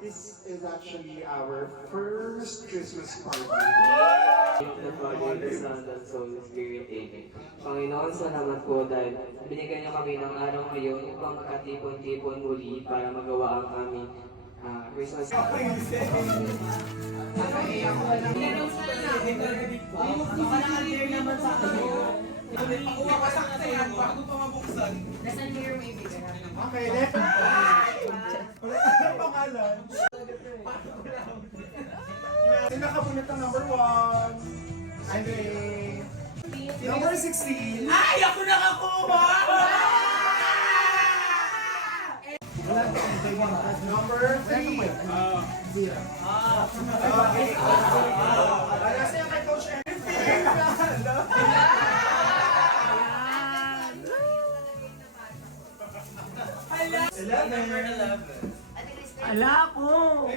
this is actually our first Christmas party. The Father, the Son, and Holy Spirit. Amen. Panginoon, salamat po dahil binigyan niyo kami ng araw ngayon upang makatipon-tipon muli para magawa ang aming Christmas party. Pakuha ka sa kasayan bago pa mabuksan. Nasaan mo yung may bigay? Okay, next. Wala ka pangalan. Sino nakabunot ng number 1? Andre. Number 16. Ay! Ako nakakuha! Number 3. Zero. Okay. Para siya kay Coach Number 11. Ala ko!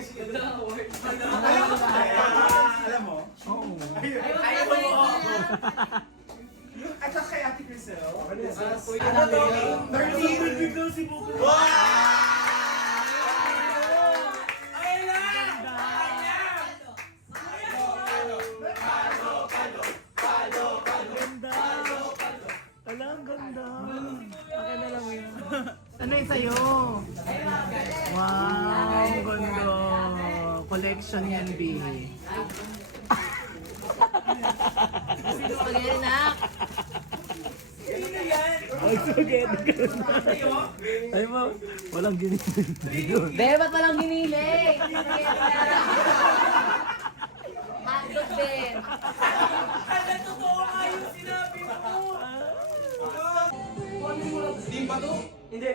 Alam mo? Oo. Ayaw mo ako. At saka kay Ate Crisel. Ano to? 13. Si Buko. Ayun na! Ala, ang ganda. Okay na lang yun. Ano yung sa'yo? Wow, ang ganda. Collection yan, B. Sino ka ganyan, nak? Sino yan? Ay, suged ka na. Ay mo, walang giniling. Be, ba't walang giniling? Hotdog, be. Ano totoo nga yung sinabi mo? Steam ba to? Hindi.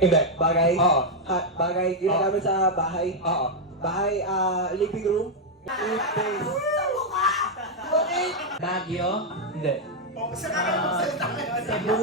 Hindi. Bagay? Oo. Bagay ginagamit sa bahay? Oo. Bahay, living room? Baguio? Hindi. Oh, sa kanya magsalita kayo. Cebu?